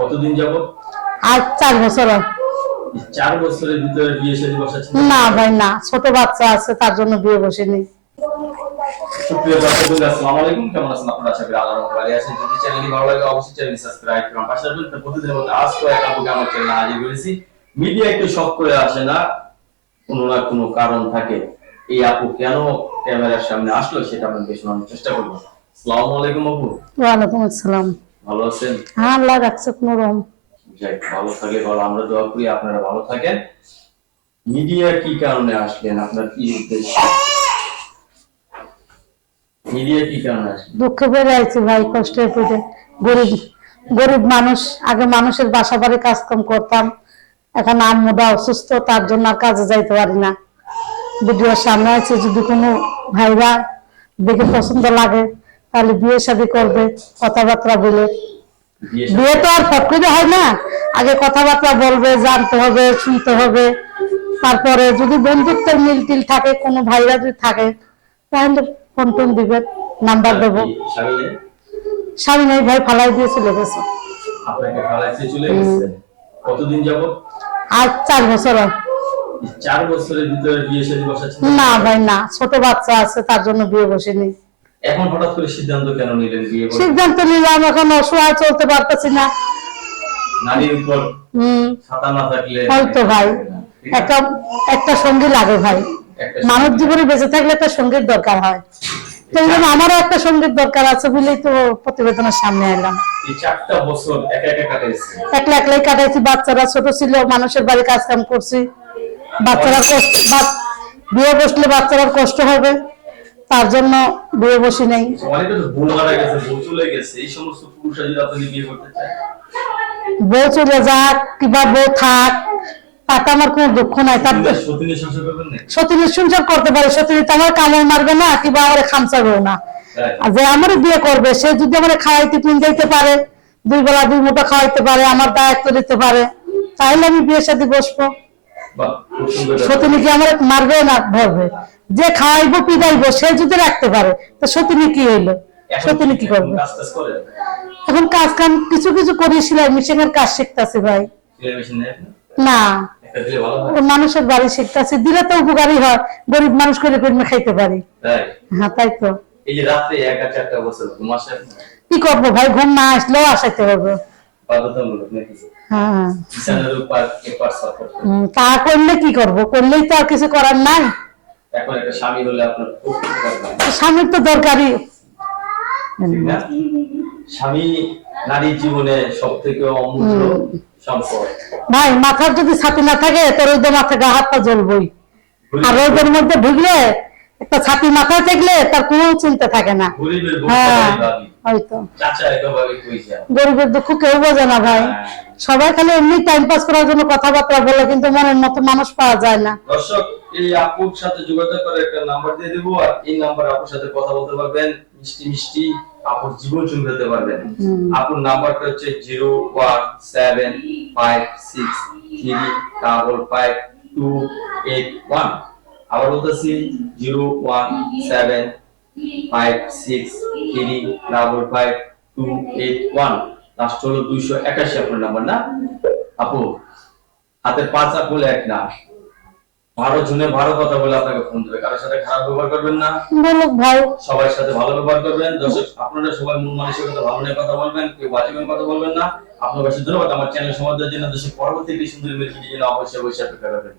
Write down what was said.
কতদিন যাবত? আর চার বছর। হয়। চার বছরের ভিতরে বিয়ে শাদী বসাচ্ছেন? না ভাই না। ছোট বাচ্চা আছে তার জন্য বিয়ে বসেনি। সুপ্রিয় দর্শক আসসালামু আলাইকুম। কেমন আছেন আপনারা? আশা করি আল্লাহর রহমতে আছেন। যদি চ্যানেলটি ভালো লাগে অবশ্যই চ্যানেলটি সাবস্ক্রাইব করুন পাশে থাকবেন। প্রতিদিনের মতো আজ তো এক আপুকে আমার চ্যানেলে হাজির করেছি। মিডিয়া একটু শখ করে আসে না কোনো না কোনো কারণ থাকে। এই আপু কেন ক্যামেরার সামনে আসলো সেটা চেষ্টা করব। আসসালামু আলাইকুম আপু। ওয়ালাইকুম আসসালাম। ভালো আছেন? হ্যাঁ আল্লাহ রাখছে যাই ভালো থাকলে ভালো। আমরা দোয়া করি আপনারা ভালো থাকেন। মিডিয়া কি কারণে আসলেন? আপনার কি উদ্দেশ্য? মিডিয়া কি কারণে আসলেন? দুঃখে ভাই কষ্টে পেটে গরিব গরিব মানুষ আগে মানুষের বাসা বাড়ি কাজকাম করতাম। এখন আম্মুটা অসুস্থ তার জন্য আর কাজে যাইতে পারি না। ভিডিওর সামনে আছে যদি কোনো ভাইরা দেখে পছন্দ লাগে তাহলে বিয়ে শাদী করবে কথাবার্তা বলে। বিয়ে তো আর ফট করে হয় না। আগে কথাবার্তা বলবে জানতে হবে শুনতে হবে। তারপরে যদি বন্ধুত্বের মিল টিল থাকে কোনো ভাইরা যদি থাকে তাহলে ফোন টোন দিবে নাম্বার দেবো। স্বামী নেই? ভাই ফালাই দিয়ে চলে গেছে। কতদিন যাবত? আর চার বছর। চার বছরের ভিতরে বিয়ে শাদী না ভাই না। ছোট বাচ্চা আছে তার জন্য বিয়ে বসেনি। এখন হঠাৎ করে সিদ্ধান্ত কেন নিলেন বিয়ে? সিদ্ধান্ত নিলাম এখন অসহায় চলতে পারতেছি না। নারীর উপর হম। ছাতা না থাকলে হয়তো ভাই একটা একটা সঙ্গী লাগে ভাই। মানব জীবনে বেঁচে থাকলে একটা সংগীত দরকার হয়। তো আমারও একটা সংগীত দরকার আছে বলেই তো প্রতিবেদনের সামনে এলাম। একলা একলাই কাটাইছি বাচ্চারা ছোট ছিল মানুষের বাড়ি কাজ কাম করছি। বাচ্চারা বিয়ে বসলে বাচ্চারা কষ্ট হবে। তার জন্য বিয়ে বসি নাই। বউ চলে যাক কিবা বউ থাক তাতে আমার কোনো দুঃখ নাই। তার সতীনের সংসার সতীনের করতে পারে সতীন তো আমার কামাই মারবে না কিংবা আমার খামচাবেও না। আর যে আমার বিয়ে করবে সে যদি আমার খাওয়াইতে পিন যাইতে পারে দুই বেলা দুই মুঠো খাওয়াইতে পারে আমার দায়িত্ব দিতে পারে তাহলে আমি বিয়ের সাথে বসবো। সতীনী কি আমার মারবে না ধরবে? যে খাওয়াইবো পিদাইবো সে যদি রাখতে পারে তো সতীনী কি হইল? সতীনী কি করবে? এখন কাজ কাম কিছু কিছু করি সেলাই মেশিন কাজ শিখতেছি ভাই? না। মানুষের বাড়ি শিখতেছি। দিলে তো উপকারী হয় গরিব মানুষ করে করে খাইতে পারি। হ্যাঁ তাই তো। এই যে রাত্রে একা চারটা বছর ঘুম আসে কি করব ভাই? ঘুম না আসলেও আসাইতে হবে। হ্যাঁ। তা করলে কি করব? করলেই তো আর কিছু করার নাই। স্বামীর তো দরকারই। স্বামী নারীর জীবনে সব থেকে অমূল্য সম্পদ। ভাই মাথার যদি ছাতি না থাকে তোর মাথা গা হাত পা জ্বলবই। আর রোদের মধ্যে ঢুকলে একটা ছাতি মাথায় থাকলে তার কোনো চিন্তা থাকে না। গরিবের হ্যাঁ হয়তো। গরিবের দুঃখ কেউ বোঝে না ভাই। সবাই খালি এমনি টাইম পাস করার জন্য কথাবার্তা বলে কিন্তু মনের মতো মানুষ পাওয়া যায় না। দর্শক এই আপুর সাথে যোগাযোগ করে একটা নাম্বার দিয়ে দেবো আর এই নাম্বারে আপুর সাথে কথা বলতে পারবেন। মিষ্টি মিষ্টি আপুর জীবন চুমড়াতে পারবেন। আপুর নাম্বারটা হচ্ছে zero one seven five six three double five two eight one আবার বলতেছি zero one seven five six three double five two eight one. Last হলো দুইশো একাশি আপনার নাম্বার না? আপু হাতের পাঁচ আপল এক না। ভালো জনে ভালো কথা বলে আপনাকে ফোন দেবে। কারোর সাথে খারাপ ব্যবহার করবেন না। ভাই। সবার সাথে ভালো ব্যবহার করবেন। দর্শক আপনারা সবাই মন মানসিকতা ভালো নিয়ে কথা বলবেন কেউ বাজে কথা বলবেন না। আপনার কাছে ধন্যবাদ। আমার চ্যানেল সমাজের জন্য দর্শক পরবর্তী একটি সুন্দর মিল জন্য অবশ্যই অবশ্যই অপেক্ষা করবেন।